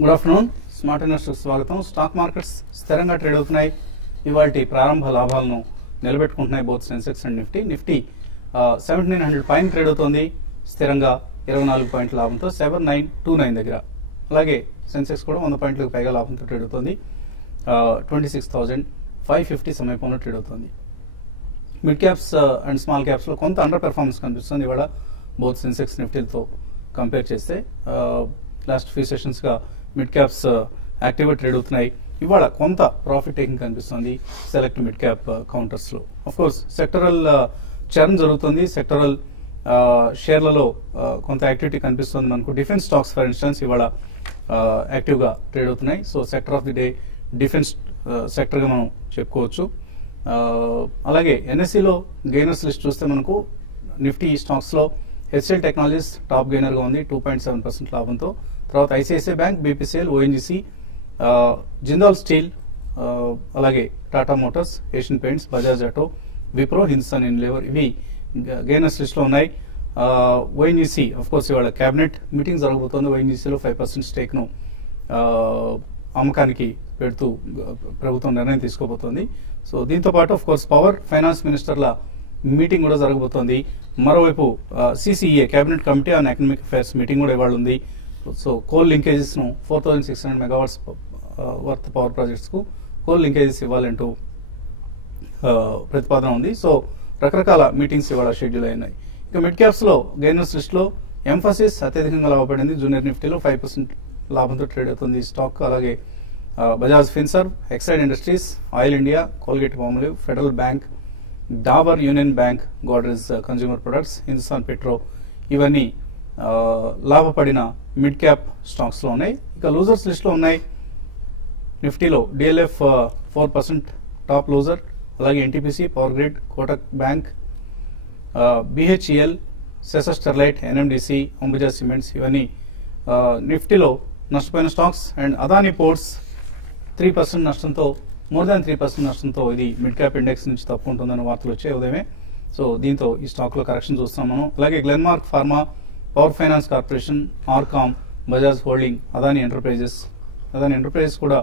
Good afternoon. Smart investors స్వాగతం. Stock markets స్థిరంగా trade అవుతున్నాయి. ఇవాల్టి ప్రారంభ లాభాలను నిలబెట్టుకుంటున్నాయి both Sensex and Nifty. Nifty 1700 పైన ట్రేడ్ అవుతోంది స్థిరంగా 24 పాయింట్ల లాభంతో 7929 దగ్గర. అలాగే సెన్సెక్స్ కూడా 100 పాయింట్లకు పైగా లాభంతో ట్రేడ్ అవుతోంది 26,550 సమీపంలో ట్రేడ్ అవుతోంది. Mid caps and small caps లో కొంత అండర్ పెర్ఫార్మెన్స్ కనిపిస్తుంది ఇవాళ బోత్ సెన్సెక్స్ నిఫ్టీలతో కంపేర్ చేస్తే. లాస్ట్ ఫ్యూ సెషన్స్ గా మిడ్ క్యాప్స్ యాక్టివ్గా ట్రేడ్ అవుతున్నాయి. ఇవాళ కొంత ప్రాఫిట్ టేకింగ్ కనిపిస్తుంది సెలెక్ట్ మిడ్ క్యాప్ కౌంటర్స్ లో. ఆఫ్ కోర్స్ సెక్టరల్ చర్న్ జరుగుతుంది. సెక్టరల్ షేర్లలో కొంత యాక్టివిటీ కనిపిస్తుంది మనకు. డిఫెన్స్ స్టాక్స్ ఫర్ ఇన్స్టెన్స్ ఇవాళ యాక్టివ్ గా ట్రేడ్ అవుతున్నాయి. So sector of the day defence sector గా మనం చెప్పుకోవచ్చు. అలాగే ఎన్ఎస్సిలో గెయినర్స్ లిస్ట్ చూస్తే మనకు నిఫ్టీ స్టాక్స్ లో హెచ్సిఎల్ టెక్నాలజీస్ టాప్ గెయినర్ గా ఉంది 2.7% లాభంతో. తర్వాత ఐసిఐసిఐ బ్యాంక్, బీపీసీఎల్, ఓఎన్జీసీ, జిందాల్ స్టీల్, అలాగే Tata Motors, Asian Paints, Bajaj Auto, Wipro, Hindustan Unilever ఇవి గెయినర్స్ లిస్ట్ లో ఉన్నాయి. ఓఎన్జీసీ ఆఫ్ కోర్స్ ఇవాళ కేబినెట్ మీటింగ్ జరగబోతోంది. ఓఎన్జీసీలో 5% స్టేక్ ను అమ్మకానికి పెడుతూ ప్రభుత్వం నిర్ణయం తీసుకోబోతోంది. సో దీంతో పాటు ఆఫ్ కోర్స్ పవర్ ఫైనాన్స్ మినిస్టర్ల మీటింగ్ కూడా జరగబోతోంది. మరోవైపు CCEA cabinet committee on economic affairs meeting కూడా ఇవాళ ఉంది. సో కోల్ లింకేజెస్ ను 4600 మెగావాట్స్ వర్త్ పవర్ ప్రాజెక్ట్స్ కు కోల్ లింకేజెస్ ఇవ్వాలంటూ ప్రతిపాదన ఉంది. సో రకరకాల మీటింగ్స్ ఇవాళ షెడ్యూల్ అయినాయి. ఇక మిడ్ క్యాప్స్ లో గెయినర్స్ లిస్ట్ లో ఎంఫసిస్ అత్యధికంగా లాభపడింది. జూనియర్ నిఫ్టీలో 5% లాభంతో ట్రేడ్ అవుతుంది స్టాక్. అలాగే Bajaj Finserv, Exide Industries, Oil India, Colgate Palmolive, Federal Bank, Dabur, Union Bank, Godrej Consumer Products, Hindustan petro ఇవన్నీ లాభపడిన మిడ్ క్యాప్ స్టాక్స్ లో ఉన్నాయి. ఇక లూజర్స్ లిస్ట్ లో ఉన్నాయి. నిఫ్టీలో డిఎల్ఎఫ్ 4% టాప్ లూజర్. అలాగే NTPC, Power Grid, Kotak Bank, BHEL, Sesa Sterlite, NMDC, Ambuja Cements ఇవన్నీ నిఫ్టీలో నష్టపోయిన స్టాక్స్. అండ్ అదానీ పోర్ట్స్ 3% నష్టంతో, మోర్ దాన్ 3% నష్టంతో ఇది మిడ్ క్యాప్ ఇండెక్స్ నుంచి తప్పుకుంటుందని వార్తలు వచ్చాయి ఉదయమే. సో దీంతో ఈ స్టాక్ లో కరెక్షన్ చూస్తాం మనం. అలాగే Glenmark Pharma, Power Finance Corporation, RCom, Bajaj Holding, Adani Enterprises కూడా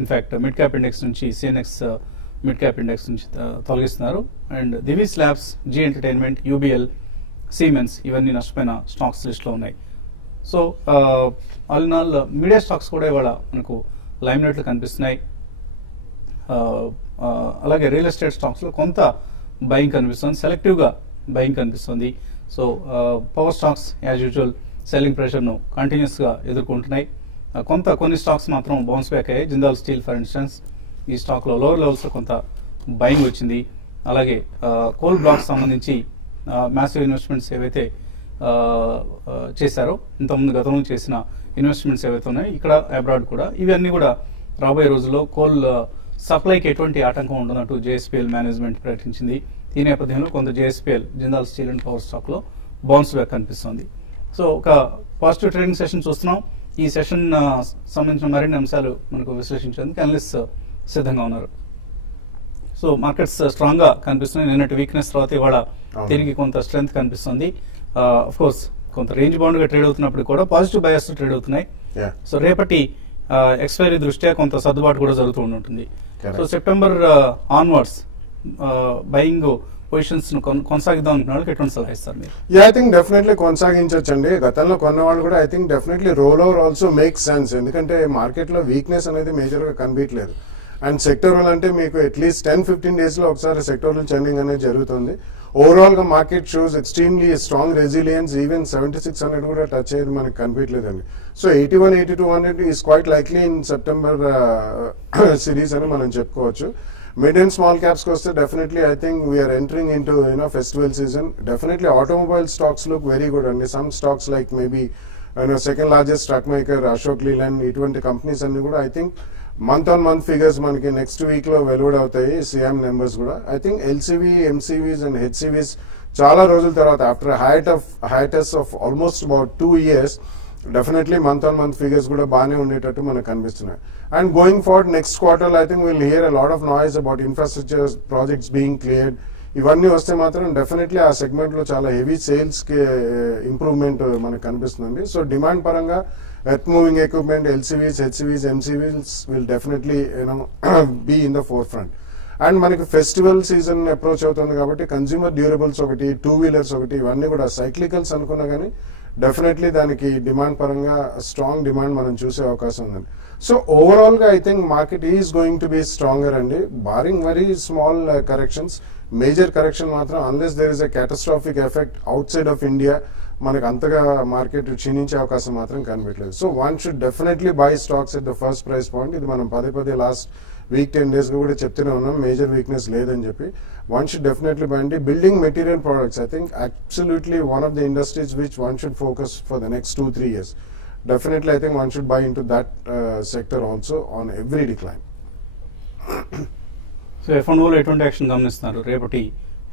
ఇన్ఫాక్ట్ మిడ్ క్యాప్ ఇండెక్స్ నుంచి సిఎన్ఎక్స్ మిడ్ క్యాప్ ఇండెక్స్ నుంచి తొలగిస్తున్నారు. And Divi's Labs, Zee Entertainment, UBL, Siemens ఇవన్నీ నష్టపోయిన స్టాక్స్ లిస్ట్ లో ఉన్నాయి. So all in all media stocks కూడా ఇవాళ మనకు లైమ్ లైట్ లో కనిపిస్తున్నాయి. అలాగే రియల్ ఎస్టేట్ స్టాక్స్ లో కొంత బయింగ్ కనిపిస్తుంది, సెలెక్టివ్ గా బయింగ్ కనిపిస్తుంది. So power stocks as usual selling pressure ను కంటిన్యూస్ గా ఎదుర్కొంటున్నాయి. కొన్ని స్టాక్స్ మాత్రం బౌన్స్ బ్యాక్ అయ్యాయి. జిందాల్ స్టీల్ ఫర్ ఇన్స్టెన్స్ ఈ స్టాక్ లో లోవర్ లెవెల్స్ లో కొంత బయింగ్ వచ్చింది. అలాగే కోల్ బ్లాక్స్ సంబంధించి మ్యాసివ్ ఇన్వెస్ట్మెంట్స్ ఏవైతే చేశారో, ఇంతకుముందు గతంలో చేసిన ఇన్వెస్ట్మెంట్స్ ఏవైతే ఉన్నాయో ఇక్కడ అబ్రాడ్ కూడా, ఇవన్నీ కూడా రాబోయే రోజుల్లో కోల్ సప్లైకి ఎటువంటి ఆటంకం ఉండదంటూ జేఎస్పీఎల్ మేనేజ్మెంట్ ప్రకటించింది. ఈ నేపథ్యంలో కొంత JSPL, Jindal Steel and Power stock లో బౌన్స్ బ్యాక్ కనిపిస్తుంది. సో ఒక పాజిటివ్ ట్రేడింగ్ సెషన్ చూస్తున్నాం. ఈ సెషన్ సంబంధించిన మరిన్ని అంశాలు మనకు విశ్లేషించేందుకు అనలిస్ట్ సిద్ధంగా ఉన్నారు. సో మార్కెట్స్ స్ట్రాంగ్ గా కనిపిస్తున్నాయి. నిన్నటి వీక్నెస్ తర్వాత ఇవాళ తిరిగి కొంత స్ట్రెంత్ కనిపిస్తుంది. ఆఫ్ కోర్స్ కొంత రేంజ్ బౌండ్ గా ట్రేడ్ అవుతున్నప్పుడు కూడా పాజిటివ్ బయాస్ ట్రేడ్ అవుతున్నాయి. సో రేపటి ఎక్స్పైరీ దృష్ట్యా కొంత సర్దుబాటు కూడా జరుగుతూ ఉంటుంది. So September onwards buying positions కొనసాగిద్దాం అనుకున్న ఎటువంటి సలహా ఇస్తారు మీరు? ఐ థింక్ డెఫినెట్లీ కొనసాగించండి. గతంలో కొన్న వాళ్ళు కూడా I think definitely role over also make sense. ఎందుకంటే మార్కెట్ లో వీక్నెస్ అనేది మేజర్ గా కనిపించలేదు. అండ్ సెక్టోరల్ అంటే మీకు అట్లీస్ట్ 10-15 డేస్ లో ఒకసారి సెక్టోరల్ చర్నింగ్ అనేది జరుగుతుంది. ఓవరాల్ గా market shows extremely strong resilience. Even 7600 కూడా టచ్ అయ్యేది మనకి కనిపించలేదండి. So 81-8200 is quite likely in September series అని మనం చెప్పుకోవచ్చు. మిడ్ అండ్ స్మాల్ క్యాప్స్ కి వస్తే definitely I think we're entering into festival season. Definitely automobile stocks look very good అండి. Some stocks like maybe second largest truck maker Ashok Leyland ఇటువంటి companies అన్ని కూడా I think month on month figures మనకి next week లో వెలువడ్ అవుతాయి. CM numbers కూడా I think ఎల్సివి, ఎంసివిస్ and హెచ్సివిస్ చాలా రోజుల తర్వాత after hiatus of almost about 2 years definitely month on month figures కూడా బాగానే ఉండేటట్టు మనకు కనిపిస్తున్నాయి. And going forward next quarter I think will here a lot of noise about infrastructure projects being cleared. ఇవన్నీ వస్తే మాత్రం డెఫినెట్లీ ఆ సెగ్మెంట్ లో చాలా హెవీ సేల్స్ కి ఇంప్రూవ్మెంట్ మనకు కనిపిస్తుంది. సో డిమాండ్ పరంగా earth moving equipment, LCVs, HCVs, MCVs will definitely be in the forefront. And మనకి ఫెస్టివల్ సీజన్ అప్రోచ్ అవుతుంది కాబట్టి కన్స్యూమర్ డ్యూరబుల్స్ ఒకటి, 2-వీలర్స్ ఒకటి, ఇవన్నీ కూడా సైక్లికల్స్ అనుకున్నా కానీ డెఫినెట్లీ దానికి డిమాండ్ పరంగా స్ట్రాంగ్ డిమాండ్ మనం చూసే అవకాశం ఉందండి. సో ఓవరాల్ గా I think market is going to be stronger అండి, barring very small corrections. Major correction మాత్రం unless there is a catastrophic effect outside of India మనకు అంతగా మార్కెట్ క్షీణించే అవకాశం మాత్రం కనిపించలేదు. So one should definitely buy stocks at the first price point. ఇది మనం పదే లాస్ట్ వీక్ 10 days కూడా చెప్తూనే ఉన్నాం, మేజర్ వీక్నెస్ లేదని చెప్పి. వన్ షుడ్ డెఫినెట్లీ బై అండి. Building material products I think absolutely one of the industries which one should focus for the next 2-3 years. Definitely I think one should buy into that sector also on every decline. So F&O లో ఎటువంటి action గమనిస్తున్నారు రేపటి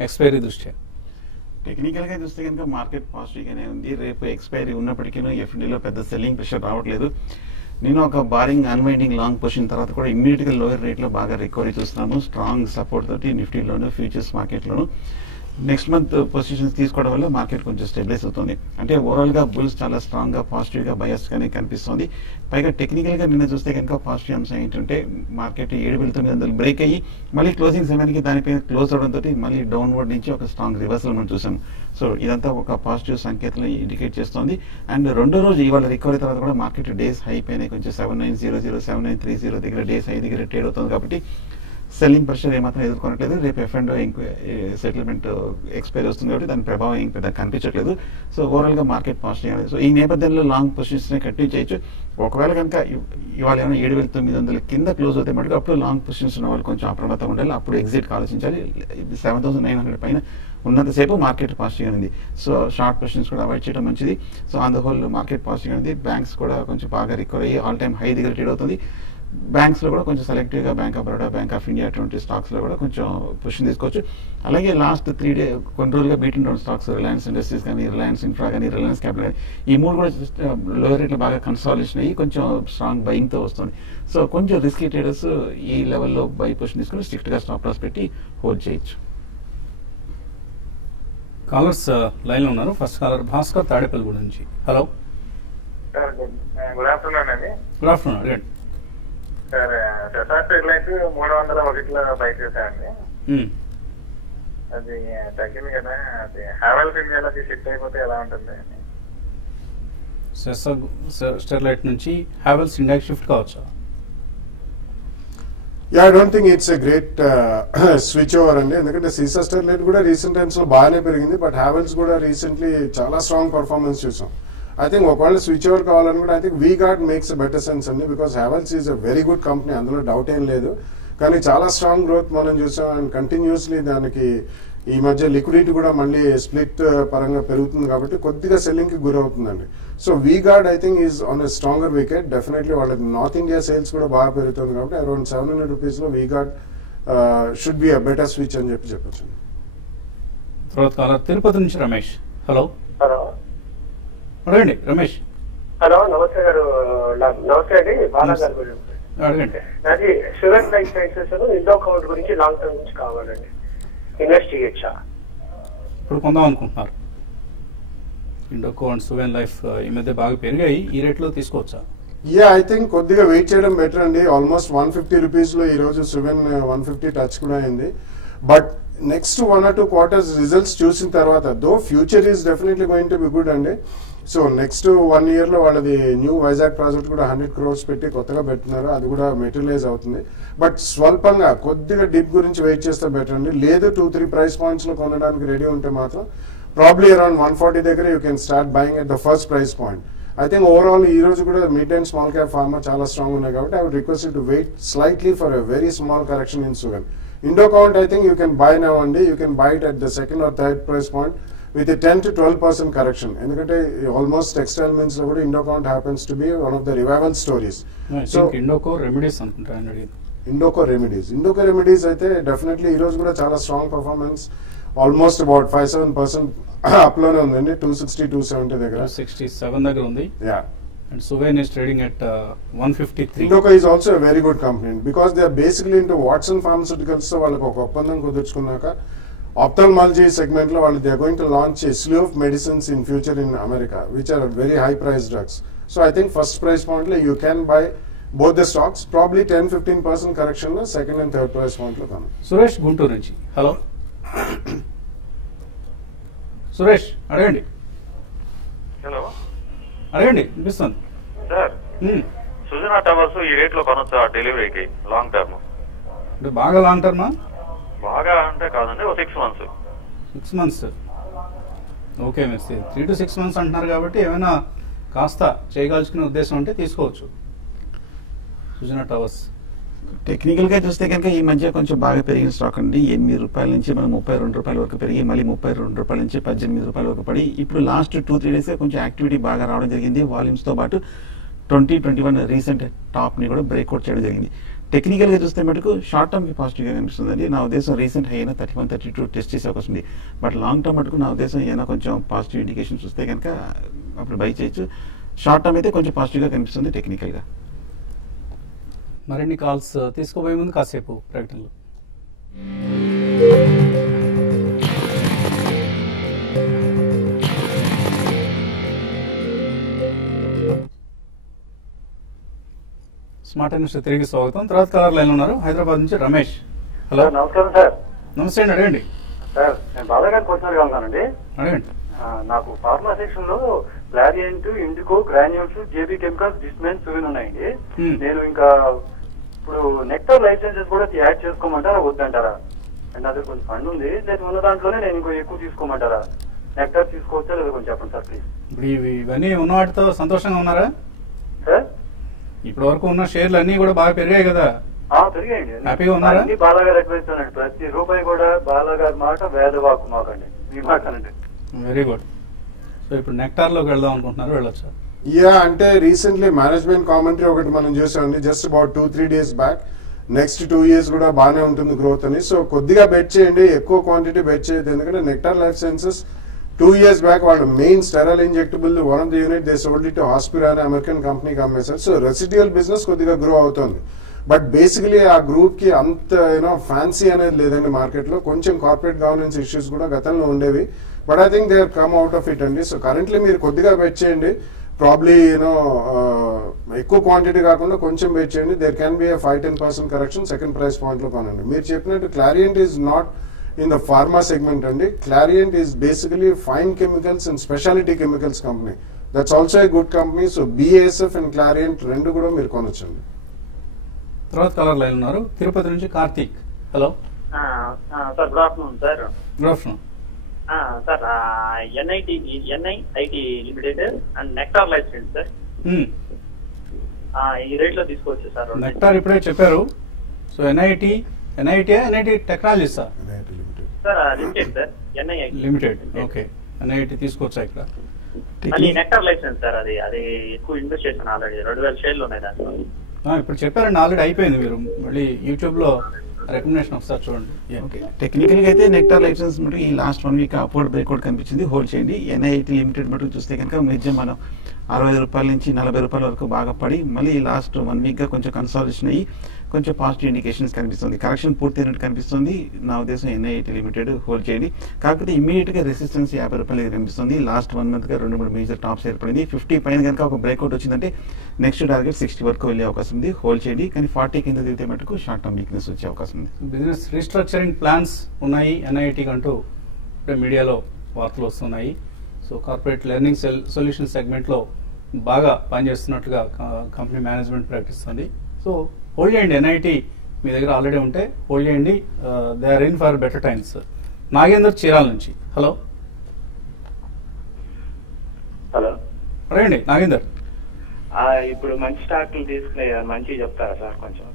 expiry దృష్ట్యా? Technical గా చూస్తే కనుక market positive గానే ఉంది. రేపు ఎక్స్పైరీ ఉన్నప్పటికీ ఎఫ్డీలో పెద్ద సెల్లింగ్ ప్రెషర్ రావట్లేదు. నేను ఒక బారింగ్ అన్వైండింగ్ లాంగ్ పొజిషన్ తర్వాత కూడా ఇమ్మీడియట్ గా లోయర్ రేట్ లో బాగా రికవరీ చూస్తున్నాము. స్ట్రాంగ్ సపోర్ట్ తోటి నిఫ్టీలోను ఫ్యూచర్స్ మార్కెట్ లోను నెక్స్ట్ మంత్ పొజిషన్స్ తీసుకోవడం వల్ల మార్కెట్ కొంచెం స్టెబిలైజ్ అవుతుంది. అంటే ఓవరాల్ గా బుల్స్ చాలా స్ట్రాంగ్ గా పాజిటివ్ గా బయస్ గానే కనిపిస్తుంది. పైగా టెక్నికల్ గా నిన్న చూస్తే కనుక పాజిటివ్ అంశం ఏంటంటే మార్కెట్ 7,900 బ్రేక్ అయ్యి మళ్ళీ క్లోజింగ్ సమయానికి దానిపైన క్లోజ్ అవడంతో మళ్ళీ డౌన్వర్డ్ నుంచి ఒక స్ట్రాంగ్ రివర్సల్ మనం చూసాం. సో ఇదంతా ఒక పాజిటివ్ సంకేతాలు ఇండికేట్ చేస్తుంది. అండ్ రెండో రోజు ఇవాళ రికవరీ తర్వాత కూడా మార్కెట్ డేస్ హై పైన కొంచెం 7900, 7930 దగ్గర డేస్ హై దగ్గర ట్రేడ్ అవుతుంది. కాబట్టి సెల్లింగ్ ప్రెషర్ ఏమాత్రం ఎదుర్కొనట్లేదు. రేపు F&O సెటిల్మెంట్ ఎక్స్పైరీ వస్తుంది కాబట్టి దాని ప్రభావం ఏం పెద్ద కనిపించట్లేదు. సో ఓవరాల్ గా మార్కెట్ పాజిటివ్ అనేది. సో ఈ నేపథ్యంలో లాంగ్ పొజిషన్స్ కంటిన్యూ చేయొచ్చు. ఒకవేళ కనుక ఇవాళ ఏమైనా 7,900 కింద క్లోజ్ అవుతే మటుకు అప్పుడు లాంగ్ పొజిషన్స్ ఉన్న వాళ్ళు కొంచెం అప్రమత్తంగా ఉండాలి. అప్పుడు ఎగ్జిట్ ఆలోచించాలి. 7,900 పైన ఉన్నంతసేపు మార్కెట్ పాజిటివ్ ఉంది. సో షార్ట్ పొజిషన్స్ కూడా అవాయిడ్ చేయడం మంచిది. So on the whole market positive ఉంది. బ్యాంక్స్ కూడా కొంచెం బాగా రికవర్ అయ్యి ఆల్ టైమ్ హై దగ్గర ట్రేడ్ అవుతుంది. బ్యాంక్స్ లో కూడా కొంచెం సెలెక్టివ్ గా bank of Baroda, bank of India అటువంటి స్టాక్స్ లో కూడా కొంచెం పొజిషన్ తీసుకోవచ్చు. అలాగే లాస్ట్ 3 days కొన్ని రోజులుగా beating down stocks Reliance industries కానీ, రిలయన్స్ ఇన్ఫ్రా కానీ, రిలయన్స్ క్యాపిటల్ కానీ ఈ మూడు కూడా లోయర్ రేట్లు బాగా కన్సాలిడేషన్ అయ్యి కొంచెం స్ట్రాంగ్ బయింగ్ తో వస్తుంది. సో కొంచెం రిస్కీ ట్రేడర్స్ ఈ లెవెల్లో బై పొజిషన్ తీసుకుని స్ట్రిక్ట్ గా స్టాప్ లాస్ పెట్టి హోల్డ్ చేయొచ్చు. కాలర్స్ లైన్ లో ఉన్నారు. ఫస్ట్ కాలర్ భాస్కర్ తాడేపల్లి గురించి. హలో, గుడ్ ఆఫ్టర్నూన్ అండి. Good afternoon. అడగండి సార్. డెసార్ట్ ఎయిర్లైన్స్ 301 బై చేశానండి. అది తగ్గింది కదా, అది హావెల్స్ ఇండియాలోకి షిఫ్ట్ అయిపోతే ఎలా ఉంటుంది? స్టెర్లైట్ నుంచి హావెల్స్ ఇండియాకి షిఫ్ట్ కావచ్చా? I don't think it's a great switch over అండి. ఎందుకంటే సీసా స్టెర్లైట్ కూడా రీసెంట్ టైమ్స్ లో బాగానే పెరిగింది. బట్ హావెల్స్ కూడా రీసెంట్లీ చాలా స్ట్రాంగ్ పర్ఫార్మెన్స్ చూసాం. I think ఒకవేళ స్విచ్ ఓవర్ కావాలని కూడా I think V-Guard makes better sense అండి. Because Havells is a very good company, అందులో డౌట్ ఏం లేదు. కానీ చాలా స్ట్రాంగ్ గ్రోత్ మనం చూసాం. అండ్ కంటిన్యూస్లీ దానికి ఈ మధ్య లిక్విడిటీ కూడా మళ్ళీ స్ప్లిట్ పరంగా పెరుగుతుంది కాబట్టి కొద్దిగా సెల్లింగ్ కి గురవుతుందండి. So V-Guard I think is on a stronger wicket. Definitely వాళ్ళకి నార్త్ ఇండియా సేల్స్ కూడా బాగా పెరుగుతుంది కాబట్టి అరౌండ్ 700 rupees లో V-Guard should be a better switch అని చెప్పొచ్చు. తర్వాత కాలర్ తిరుపతి నుంచి రమేష్. హలో. హలో, అడగండి రమేష్. హలో, నమస్తే గారు. నమస్తే అండి, బాలా గారు. అడగండి. నాది Suven life sciences Indo count గురించి లాంగ్ టర్మ్ నుంచి కావాలండి. ఇన్వెస్ట్ చేయొచ్చా? ఇప్పుడు కొందాం అనుకుంటున్నారు. ఇండోకో అండ్ సువెన్ లైఫ్ ఈ మధ్య బాగా పెరిగాయి. ఈ రేట్లో తీసుకోవచ్చా? ఐ థింక్ కొద్దిగా వెయిట్ చేయడం బెటర్ అండి. ఆల్మోస్ట్ 150 rupees లో ఈ రోజు సువెన్ 150 టచ్ కూడా అయింది. But next 1 or 2 quarters results చూసిన తర్వాత though future is definitely going to be good అండి. సో నెక్స్ట్ 1 year లో వాళ్ళది న్యూ వైజాగ్ ప్రాజెక్ట్ కూడా 100 crores పెట్టి కొత్తగా పెట్టున్నారు. అది కూడా మెటీరియలైజ్ అవుతుంది. బట్ స్వల్పంగా కొద్దిగా డిప్ గురించి వెయిట్ చేస్తే బెటర్ అండి. లేదు 2-3 price points లో కొనడానికి రెడీ ఉంటే మాత్రం ప్రాబ్లీ అరౌండ్ 140 దగ్గర you can start buying at the first price point. I think overall ఈ రోజు కూడా mid and small cap pharma చాలా స్ట్రాంగ్ ఉన్నాయి కాబట్టి I would request to wait slightly for a very small correction in Suven. Indo count, I think you can buy now only. You can buy it at the second or third price point with a 10 to 12% correction. ఎందుకంటే almost textile means lo kuda Indo count happens to be one of the revival stories. So Indoco remedies అనుకుంటా అండి. Indoco remedies అయితే definitely ఈ రోజు కూడా చాలా strong performance, almost about 5-7% up లోనే ఉందండి. 260-270 దగ్గర, 267 దగ్గర ఉంది. And Suven is trading at 153. Indoco is also a very good company because they are basically into Watson Pharmaceuticals. So వాళ్ళకి ఒక ఒప్పందం కుదుర్చుకున్నాక ophthalmology segment లో వాళ్ళు they are going to launch a slew of medicines in future in America which are very high price drugs. So I think first price point లో you can buy both the stocks, probably 10-15% correction లో second and third price point లో కను. సురేష్ గుంటూరు నుంచి. Hello Suresh, అడగండి. Hello, అడగండి, వినిపిస్తుంది sir. Sujana towers ఈ rate లో కొనొచ్చా డెలివరీకి లాంగ్ టర్మ్? అంటే బాగా లాంగ్ టర్మా? బాగా అంటే కాదండి, ఒక 6 months. 6 months. ఓకే, మీరు 3 to 6 months అంటున్నారు కాబట్టి ఏమైనా కాస్త చేయగలుచుకునే ఉద్దేశం ఉంటే తీసుకోవచ్చు. సుజనా టవర్స్ టెక్నికల్ గా చూస్తే కనుక ఈ మధ్య కొంచెం బాగా పెరిగిన స్టాక్ అండి. 8 రూపాయల నుంచి మనం 32 రూపాయల వరకు పెరిగి మళ్ళీ 32 రూపాయల నుంచి 18 రూపాయల వరకు పడి ఇప్పుడు లాస్ట్ 2-3 డేస్ కొంచెం యాక్టివిటీ బాగా రావడం జరిగింది. వాల్యూమ్స్ తో పాటు 2021 రీసెంట్ టాప్ ని కూడా బ్రేక్అవుట్ చేయడం జరిగింది. టెక్నికల్ గా చూస్తే మటుకు షార్ట్ టర్మ్ కి పాజిటివ్ గా కనిపిస్తుంది. నా ఉద్దేశం రీసెంట్ హై అయినా 31-32 టెస్ట్ చేసే అవకాశం ఉంది. బట్ లాంగ్ టర్మ్ మటుకు నా ఉద్దేశం ఏదైనా కొంచెం పాజిటివ్ ఇండికేషన్ చూస్తే కనుక అప్పుడు బై చేయొచ్చు. షార్ట్ టర్మ్ అయితే కొంచెం పాజిటివ్ గా కనిపిస్తుంది టెక్నికల్ గా. మరిన్ని కాల్స్ తీసుకోబోయే ముందు కాసేపు ప్రకటనలు. స్మార్ట్ న్యూస్ తిరిగి స్వాగతం. తర్వాత కలర్ లైన్ ఉన్నారు హైదరాబాద్ నుంచి రమేష్. హలో, నమస్కారం సార్. నమస్తే అండి, అడగండి. సార్, నేను బాగా గారికి వచ్చినట్టుగా ఉన్నానండి. అడగండి. నాకు ఫార్మా సెక్షన్ లో Clariant, IndiGo, granules, JB chemicals, డిస్మెన్స్ ఇవి ఉన్నాయండి. నేను ఇంకా ఇప్పుడు నెక్టర్ లైసెన్సెస్ కూడా యాడ్ చేసుకోమంటారా వద్దంటారా? అండ్ అది కొంచెం ఫండ్ ఉంది, నేను ఉన్న దాంట్లోనే నేను ఇంకో ఎక్కువ తీసుకోమంటారా? నెక్టర్ తీసుకోవచ్చా లేదా కొంచెం చెప్పండి సార్ ప్లీజ్. ఇప్పుడు ఇవన్నీ ఉన్న వాటితో సంతోషంగా ఉన్నారా సార్? ఇప్పటి వరకు ఉన్న షేర్లు అన్ని కూడా బాగా పెరిగాయి కదా, పెరిగాయండి. హ్యాపీగా ఉన్నారా? అన్ని బాలాగారు ఎక్కువ ప్రతి రూపాయి కూడా బాలాగారి మాట వేదవాకు మాకండి, మీ మాట అనండి. Very good. సో ఇప్పుడు నెక్టార్ లోకి వెళ్దాం అనుకుంటున్నారు, వెళ్ళొచ్చా? అంటే రీసెంట్లీ మేనేజ్మెంట్ కామెంటరీ ఒకటి మనం చూసామండి just about 2-3 days back. Next 2 years కూడా బాగానే ఉంటుంది గ్రోత్ అని. సో కొద్దిగా బెట్ చేయండి, ఎక్కువ క్వాంటిటీ బెట్ చేయదు. ఎందుకంటే Nectar Life Sciences 2 years back వాళ్ళ main sterile injectable one of the unit they sold it to Hospira అనే అమెరికన్ కంపెనీకి అమ్మేశారు. సో రెసిడ్యువల్ బిజినెస్ కొద్దిగా గ్రో అవుతుంది. బట్ బేసికలీ ఆ గ్రూప్ కి అంత ఫ్యాన్సీ అనేది లేదండి మార్కెట్ లో. కొంచెం కార్పొరేట్ గవర్నెన్స్ ఇష్యూస్ కూడా గతంలో ఉండేవి. But I think they have come out of it అండి. సో కరెంట్లీ మీరు కొద్దిగా బెట్ చేయండి, ప్రాబ్లీ ఎక్కువ క్వాంటిటీ కాకుండా కొంచెం బెట్ చేయండి. There can be 5-10% correction second price point లో కొనండి. మీరు చెప్పినట్టు Clariant is not in the pharma segment andi. Clariant is basically fine chemicals and specialty chemicals company. That's also a good company. So BASF and Clariant rendu kuda meer konochandi. తర్వాత colour line ఉన్నారు తిరుపతి నుంచి Karthik. Hello sir, good afternoon sir. Good afternoon sir. NIIT limited and nectar life science sir, ఈ rate లో తీసుకోవచ్చు sir. Nectar ఇప్పుడే చెప్పారు. So NIT technology sir limited sir, limited. Okay, NIT తీసుకోవచ్చా ఇక్కడ? నెక్టార్ లైఫ్ సైన్స్ సార్, అది ఎక్కువ invest చేశాను ఆల్రెడీ, 2000 షేర్లు ఉన్నాయి దాంట్లో. ఇప్పుడు చెప్పారండి ఆల్రెడీ అయిపోయింది. మీరు మళ్ళీ యూట్యూబ్ లో రికమెండేషన్ ఒకసారి చూడండి. టెక్నికల్ గా అయితే నెక్టార్ లైసెన్స్ మటు ఈ లాస్ట్ 1 week అప్వర్డ్ బ్రేక్అవుట్ కనిపించింది, హోల్డ్ చేయండి. NIT లిమిటెడ్ మటు చూస్తే కనుక నిజం మనం 65 రూపాయల నుంచి 40 రూపాయల వరకు బాగా పడి మళ్ళీ లాస్ట్ 1 week గా కొంచెం కన్సాలిడేషన్ అయ్యి కొంచెం పాజిటివ్ ఇండికేషన్స్ కనిపిస్తుంది. కరెక్షన్ పూర్తయినట్టు కనిపిస్తుంది. నా ఉద్దేశం NIT లిమిటెడ్ హోల్డ్ చేయండి. కాకపోతే ఇమీడియట్ గా రెసిస్టెన్స్ 50 రూపాయలు కనిపిస్తుంది. లాస్ట్ 1 month గా 2-3 మేజర్ టాప్స్ ఏర్పడింది. 50 పైన కనుక ఒక బ్రేక్అవుట్ వచ్చిందంటే నెక్స్ట్ టార్గెట్ 60 వరకు వెళ్ళే అవకాశం ఉంది, హోల్డ్ చేయండి. కానీ 40 కింద దిగితే మటుకు షార్ట్ టర్మ్ వీక్నెస్ వచ్చే అవకాశం ఉంది. బిజినెస్ రీస్ట్రక్చరింగ్ ప్లాన్స్ ఉన్నాయి NIT కంటూ ఇప్పుడే మీడియాలో వార్తలు వస్తున్నాయి. So corporate learning solution segment లో బాగా పనిచేస్తున్నట్టుగా కంపెనీ మేనేజ్మెంట్ ప్రకటిస్తుంది. సో హోల్డ్ చేయండి. NIT మీ దగ్గర ఆల్రెడీ ఉంటే హోల్డ్ చేయండి. They are in for better times. Nagender Chirala నుంచి. హలో అడగండి నాగేందర్. ఇప్పుడు మంచి స్టాక్లు తీసుకునే మంచి చెప్తారా సార్? కొంచెం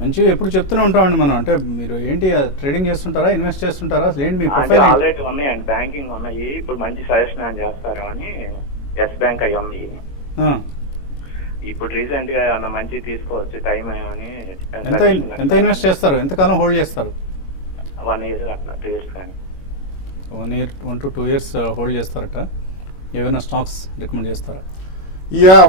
మంచిగా ఎప్పుడు చెప్తూనే ఉంటామండి మనం. అంటే మీరు ఏంటి ట్రేడింగ్ చేస్తుంటారా, ఇన్వెస్ట్ చేస్తుంటారా, ఏంటి మీ ప్రొఫైల్? ఆల్రెడీ ఉన్నాయండి, బ్యాంకింగ్ ఉన్నాయి. ఇప్పుడు మంచి సజెషన్ అని చేస్తారు అని ఎస్ బ్యాంక్ అయ్యి ఉంది. ఇప్పుడు రీసెంట్ గా ఏమన్నా మంచి తీసుకోవచ్చు టైం అని. ఎంత ఇన్వెస్ట్ చేస్తారు, ఎంతకాలం హోల్డ్ చేస్తారు? 1 year అట్లా 2 years కానీ. 1 to 2 years హోల్డ్ చేస్తారట. ఏమైనా స్టాక్స్ రికమెండ్ చేస్తారా?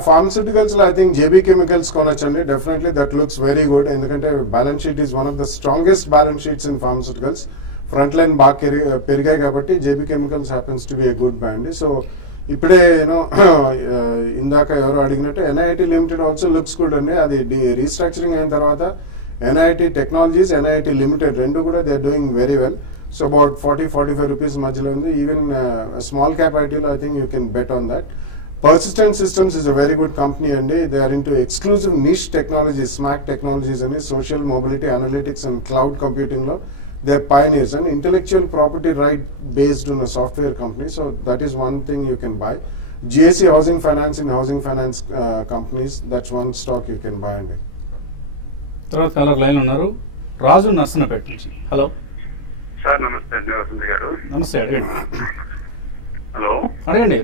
ఫార్మస్యూటికల్స్ లో ఐ థింక్ జేబీ కెమికల్స్ కొనొచ్చండి. Definitely that looks very good. ఎందుకంటే balance sheet is one of the strongest balance sheets in pharmaceuticals. Front line బాగా పెరిగాయి కాబట్టి JB Chemicals happens to be a good brand. So ఇప్పుడే you know ఇందాక ఎవరో అడిగినట్టు NIIT limited also looks good అండి. అది రీస్ట్రక్చరింగ్ అయిన తర్వాత NIIT టెక్నాలజీస్, NIIT లిమిటెడ్ రెండు కూడా they are doing very well. So about 40-45 rupees మధ్యలో ఉంది. ఈవెన్ స్మాల్ క్యాప్ ఐటీలో I think you can bet on that. Persistent Systems is a very good company and they are into exclusive niche technologies, SMAC technologies and social mobility analytics and cloud computing lo they are pioneers and intellectual property right based on a software company. So that is one thing you can buy. GSE Housing Finance and Housing Finance companies, that's one stock you can buy. And తర్వాత caller line ఉన్నారు, రాజు నర్సనపేట నుంచి. Hello sir నమస్తే అండి వసంత్ గారు. నమస్తే, అడగండి. Hello అడగండి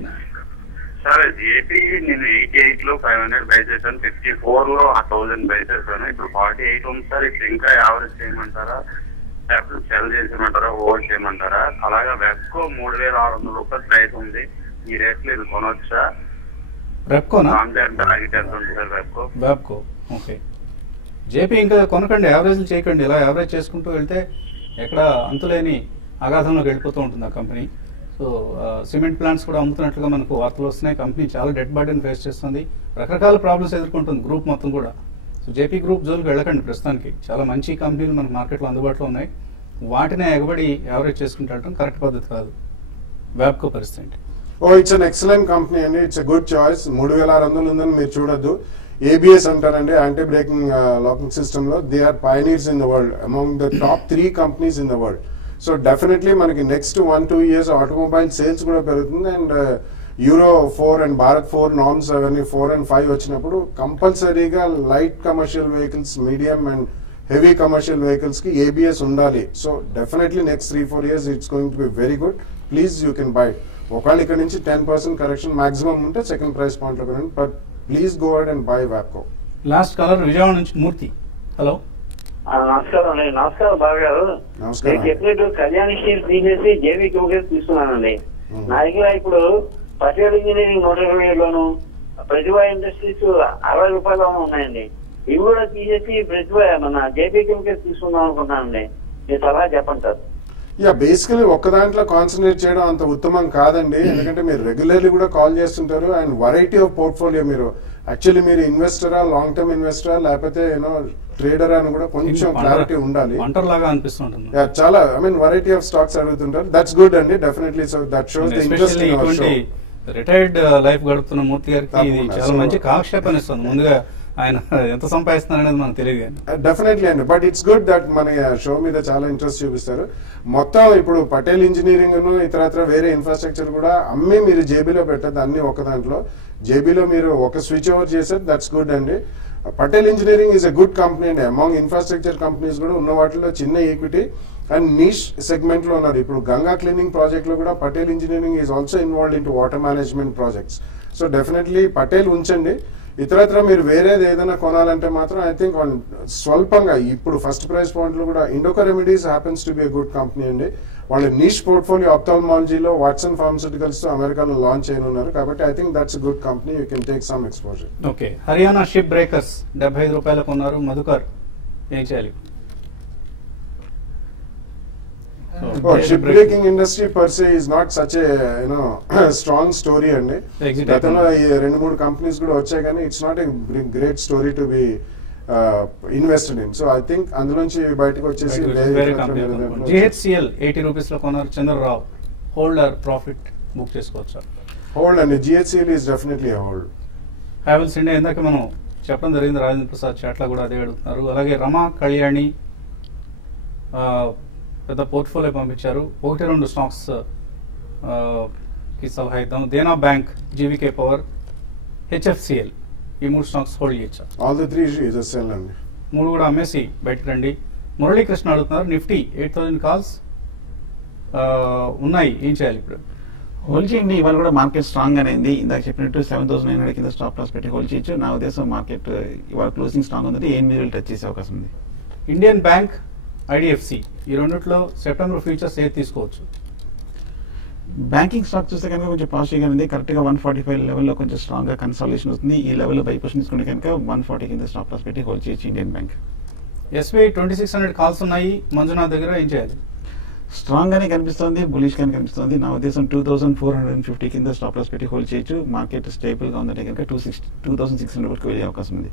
sir. JP నేను 88 లో 500 బై చేశాను, 54 లో 1000 బై చేశాను. ఇప్పుడు 48 ఉంది సార్. ఇప్పుడు ఇంకా యావరేజ్ చేయమంటారా, లేకపోతే సెల్ చేసేయమంటారా, హోల్డ్ చేయమంటారా? అలాగే వెబ్కో 3600 రూపాయలు ప్రైస్ ఉంది. ఈ రేట్లో ఇది కొనవచ్చా? వెబ్కోనా? టార్గెట్ ఎంత ఉంది సార్ వెబ్కో? వెబ్కో ఓకే. జేపీ ఇంకా కొనకండి, యావరేజ్లు చేయకండి. ఇలా యావరేజ్ చేసుకుంటూ వెళ్తే ఎక్కడ అంతులేని అగాధంలోకి వెళ్ళిపోతూ ఉంటుంది ఆ కంపెనీ. సో సిమెంట్ ప్లాంట్స్ కూడా అమ్ముతున్నట్లుగా మనకు వార్తలు వస్తున్నాయి. కంపెనీ చాలా డెట్ బర్డెన్ ఫేస్ చేస్తుంది, రకరకాల ప్రాబ్లమ్స్ ఎదుర్కొంటుంది గ్రూప్ మొత్తం కూడా. సో జేపీ గ్రూప్ జోలికి వెళ్ళకండి ప్రస్తుతానికి. చాలా మంచి కంపెనీలు మనకు మార్కెట్లో అందుబాటులో ఉన్నాయి, వాటినే ఎగబడి యావరేజ్ చేసుకుంటూ వెళ్ళడం కరెక్ట్ పద్ధతి కాదు. వెబ్కో పరిస్థితి ఇట్స్ అన్ ఎక్సలెంట్ కంపెనీ అండి. It's a good choice. 3600 ఉందని మీరు చూడొద్దు. ABS అంటారండి, యాంటీ బ్రేకింగ్ లాకింగ్ సిస్టమ్ లో they are pioneers in the world, among the top 3 companies in the world. So definitely మనకి నెక్స్ట్ 1-2 years ఆటోమొబైల్ సేల్స్ కూడా పెరుగుతుంది. And Euro 4 and Bharat 4 norms అవన్నీ 4 and 5 వచ్చినప్పుడు కంపల్సరీగా light commercial vehicles, medium and heavy commercial vehicles కి ABS ఉండాలి. So definitely next 3-4 years it's going to be very good. Please you can buy. ఒకవేళ ఇక్కడ నుంచి 10% కరెక్షన్ మాక్సిమం ఉంటే సెకండ్ ప్రైస్ పాయింట్ లో కొనండి, but please go ahead and buy Wabco. Last caller Vijayawada నుంచి మూర్తి. హలో నమస్కారం అండి. నమస్కారం బాబు గారు. నేను చెప్పినట్టు కళ్యాణి షేర్ తీసేసి జేవీ కేమికల్స్ తీసుకున్నానండి. నా దగ్గర ఇప్పుడు పటేల్ ఇంజనీరింగ్ 120లోను, ప్రతిభా ఇండస్ట్రీస్ 60 రూపాయలు ఉన్నాయండి. ఇవి కూడా తీసేసి ప్రతిభా మన జేపీ కెమికల్స్ తీసుకుందాం అనుకున్నానండి. మీ సలహా చెప్పండి సార్. బేసికలీ ఒక్క దాంట్లో కాన్సన్ట్రేట్ చేయడం అంత ఉత్తమం కాదండి. ఎందుకంటే మీరు రెగ్యులర్లీ కూడా కాల్ చేస్తుంటారు అండ్ వెరైటీ ఆఫ్ పోర్ట్ఫోలియో. మీరు యాక్చువల్లీ మీరు ఇన్వెస్టరా, లాంగ్ టర్మ్ ఇన్వెస్టరా, లేకపోతే ట్రేడర్ అని కూడా కొంచెం క్లారిటీ ఉండాలి. చాలా వెరైటీ ఆఫ్ స్టాక్స్ అడుగుతుంటారు. దట్స్ గుడ్ అండి, definitely. So that shows the interest in our show. Retired life గడుపుతున్న మూర్తి గారికి ఇది చాలా మంచి కాలక్షేపం ఇస్తుంది. ముందుగా ఆయన ఎంత సంపాదిస్తున్నారు అనేది మనకు తెలియదు. డెఫినెట్లీ అండి, బట్ ఇట్స్ గుడ్ దట్ మన షో మీద చాలా ఇంట్రెస్ట్ చూపిస్తారు. మొత్తం ఇప్పుడు పటేల్ ఇంజనీరింగ్ ఇతరత్ర వేరే ఇన్ఫ్రాస్ట్రక్చర్ కూడా అమ్మి మీరు జేబీలో పెట్టద్దు, అన్ని ఒక దాంట్లో. జేబీలో మీరు ఒక స్విచ్ ఓవర్ చేశారు, దట్స్ గుడ్ అండి. Patel engineering is a good company అండి. అమాంగ్ ఇన్ఫ్రాస్ట్రక్చర్ కంపెనీస్ కూడా ఉన్న వాటిలో చిన్న ఈక్విటీ అండ్ నీష్ సెగ్మెంట్ లో ఉన్నారు. ఇప్పుడు గంగా క్లీనింగ్ ప్రాజెక్ట్ లో కూడా Patel engineering is also involved in water management projects. So definitely Patel ఉంచండి. ఇతరత్ర మీరు వేరేది ఏదైనా కొనాలంటే మాత్రం ఐ థింక్ స్వల్పంగా ఇప్పుడు ఫస్ట్ ప్రైస్ పాయింట్ లో కూడా Indoco Remedies happens to be a good company అండి. వాళ్ళ నీష్ పోర్ట్ఫోలియో ఆప్థాల్మాలజీలో వాట్సన్ ఫార్మస్యూటికల్స్ తో అమెరికాలో లాంచ్ చేయనున్నారు. కాబట్టి I think that's good company, you can take some exposure. Okay. Haryana ship breakers 75 రూపాయలకు ఉన్నారు. మధుకర్ ఏం చేయాలి? Ship breaking industry per se is not such a strong story అండి. గతంలో ఈ 2-3 కంపెనీస్ కూడా వచ్చాయి, కానీ it's not a great story to B invested in. So I think అందులోంచి బయటకు వచ్చేసి GHCL 80 రూపీస్ లో కొన్నారు. చంద్రరావు హోల్డర్, ప్రాఫిట్ బుక్ చేసుకోవచ్చు? హోల్డ్ అండి. GHCL is definitely hold. Havells India ఇందాక మనం చెప్పడం జరిగింది, రాజేంద్ర ప్రసాద్ చాట్లా కూడా అదే అడుగుతున్నారు. అలాగే రమా కళ్యాణి పెద్ద పోర్ట్ఫోలియో పంపించారు. 1-2 స్టాక్స్ కి సలహా ఇద్దాం. Dena bank, GVK power, HFCL ఈ 3 స్టాక్స్ హోల్డ్ చేయొచ్చా? All the 3 is a sell అండి. 3 కూడా అమ్మేసి బయటకు రండి. మురళీకృష్ణ అడుగుతున్నారు, నిఫ్టీ 8000 కాల్స్ ఉన్నాయి, ఏం చేయాలి ఇప్పుడు? హోల్డ్ చేయండి. ఇవాళ కూడా మార్కెట్ స్ట్రాంగ్ అనేది ఇందాక చెప్పినట్టు 7900 కింద స్టాప్ లాస్ పెట్టి హోల్డ్ చేయొచ్చు. నా ఉద్దేశం మార్కెట్ ఇవాళ క్లోజింగ్ స్ట్రాంగ్ ఉంది, 8 టచ్ చేసే అవకాశం ఉంది. ఇండియన్ బ్యాంక్, IDFC ఈ రెండిట్లో సెప్టెంబర్ ఫ్యూచర్స్ ఏది తీసుకోవచ్చు? బ్యాంకింగ్ స్టాక్ చూస్తే కనుక కొంచెం పాజిటివ్గా ఉంది. కరెక్ట్గా 145 లెవెల్లో కొంచెం స్ట్రాంగ్గా కన్సాలిడేషన్ వస్తుంది. ఈ లెవెల్లో బై పొజిషన్ తీసుకుంటే కనుక 140 కింద స్టాప్ లాస్ పెట్టి హోల్డ్ చేయొచ్చు ఇండియన్ బ్యాంక్. SBI 2600 కాల్స్ ఉన్నాయి మంజునాథ్ దగ్గర, ఏం చేయాలి? స్ట్రాంగ్ గానే కనిపిస్తుంది, బులిష్ గానే కనిపిస్తుంది. నా ఉద్దేశం 2450 కింద స్టాప్ లాస్ పెట్టి హోల్డ్ చేయొచ్చు. మార్కెట్ స్టేబుల్ గా ఉందంటే కనుక 2600 వరకు వెళ్ళే అవకాశం ఉంది.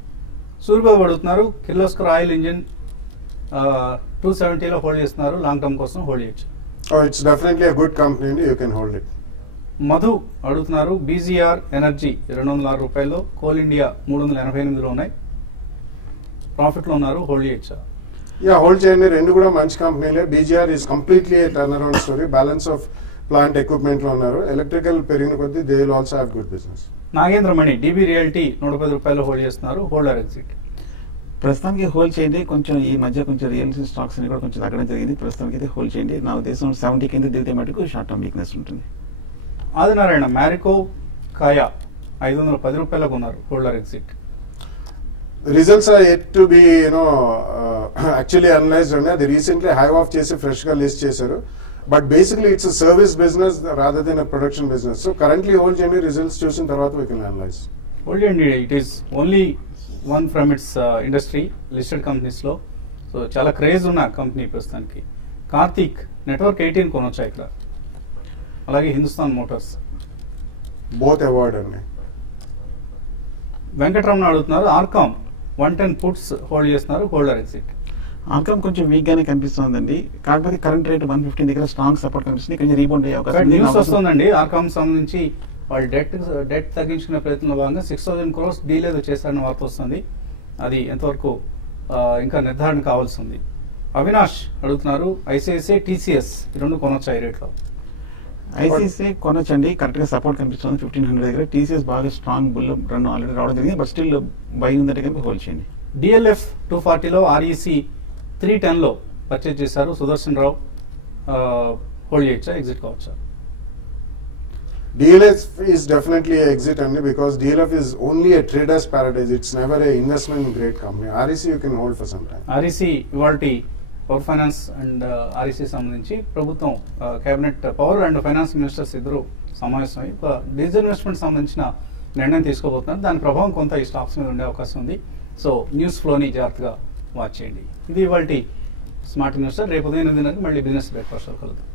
సూర్యబాబు అడుగుతున్నారు, కిర్లోస్కర్ ఆయిల్ ఇంజిన్ 270లో హోల్డ్ చేస్తున్నారు, లాంగ్ టర్మ్ కోసం హోల్డ్ చేయొచ్చు. It's definitely a good company, you can hold it. Madhu అడుగుతున్నారు, బీజీఆర్ ఎనర్జీ 206 రూపాయల్లో, కోల్ ఇండియా 388లో ఉన్నాయి, ప్రాఫిట్ లో ఉన్నారు, హోల్డ్ చేయొచ్చా? హోల్డ్ చేయండి, రెండు కూడా మంచి కంపెనీలే. BGR is completely turn around story. Balance of plant equipment లో ఉన్నారు. ఎలక్ట్రికల్ పెరిగిన కొద్దీ they will also have good business. Nagendramani DB Realty 110 రూపాయలు హోల్డ్ చేస్తున్నారు, హోల్డ్ ఆర్ ఎగ్జిట్? ప్రస్తుతానికి హోల్డ్ చేయండి. కొంచెం ఈ మధ్య కొంచెం రియల్ ఎస్టేట్ స్టాక్స్ అని కూడా కొంచెం తగ్గడం జరిగింది. ప్రస్తుతానికి అయితే హోల్డ్ చేయండి. నా ఉద్దేశం 70 కింద దిగితే మటుకు షార్ట్ టర్మ్ వీక్నెస్ ఉంటుంది. ఆదినారాయణ మ్యారికో కాయా 510 రూపాయలకు ఉన్నారు, hold or exit? Results are yet to be actually analysed అండి. అది రీసెంట్లీ హైవ్ ఆఫ్ చేసి ఫ్రెష్ గా లిస్ట్ చేశారు. But basically it's service business rather than production business. So currently hold చేయండి, రిజల్ట్స్ చూసిన తర్వాత వీ కెన్ అనలైజ్. హోల్డ్ చేయండి. It is only one from its industry listed companies లో. సో చాలా క్రేజ్ ఉన్న కంపెనీ ప్రస్తుతానికి. కార్తీక్ నెట్వర్క్ 18 కొనొచ్చా ఇక్కడ? అలాగే హిందుస్థాన్ మోటార్స్ బోత్ అవార్డ్ అండి. వెంకటరమణ అడుగుతున్నారు, ఆర్కామ్ 110 పుట్స్ హోల్డ్ చేస్తున్నారు, హోల్డ్ ఆర్ ఎగ్జిట్? ఆర్కామ్ కొంచెం వీక్ గానే కనిపిస్తుందండి. కాకపోతే కరెంట్ రేట్ 115 దగ్గర స్ట్రాంగ్ సపోర్ట్ కనిపిస్తుంది. కొంచెం రీబౌండ్ అయ్యే అవకాశం ఉంది. న్యూస్ వస్తుందండి ఆర్కామ్ సంబంధించి వాళ్ళు డెట్ తగ్గించుకునే ప్రయత్నంలో భాగంగా 6000 crores డీల్ ఏదో చేశారని వార్త వస్తుంది. అది ఎంతవరకు ఇంకా నిర్ధారణ కావాల్సి ఉంది. అవినాష్ అడుగుతున్నారు, ఐసిఐసిఐ టీసీఎస్ ఈ రెండు కొనొచ్చా ఈ రేట్లో? ఐసిఐసిఐ కొనొచ్చండి, కరెక్ట్ గా సపోర్ట్ కనిపిస్తుంది 1500 దగ్గర. టీసీఎస్ బాగా స్ట్రాంగ్ బుల్ రన్ ఆల్రెడీ రావడం జరిగింది, బట్ స్టిల్ బై ఉందంటే కనుక హోల్డ్ చేయండి. డిఎల్ఎఫ్ 240లో, ఆర్ఈసి 310లో పర్చేజ్ చేశారు, సుదర్శన్ రావు హోల్డ్ చేయొచ్చా, exit కావచ్చా? DLF is definitely an exit only because DLF is only a trader's paradise. It's never a investment grade company. REC you can hold for some time. REC ఇవాల్టి power finance and REC సంబంధించి ప్రభుత్వం cabinet power and finance ministers ఇద్దరు సమావేశమై ఒక disinvestment సంబంధించిన నిర్ణయం తీసుకోబోతున్నారు. దాని ప్రభావం కొంత ఈ స్టాక్స్ మీద ఉండే అవకాశం ఉంది. సో న్యూస్ ఫ్లోని జాగ్రత్తగా వాచ్ చేయండి. ఇది ఇవాల్టి స్మార్ట్ ఇన్వెస్టర్. రేపు ఉదయం 8 గంటలకు మళ్ళీ బిజినెస్ బ్రేక్ఫాస్ట్ కలుద్దాం.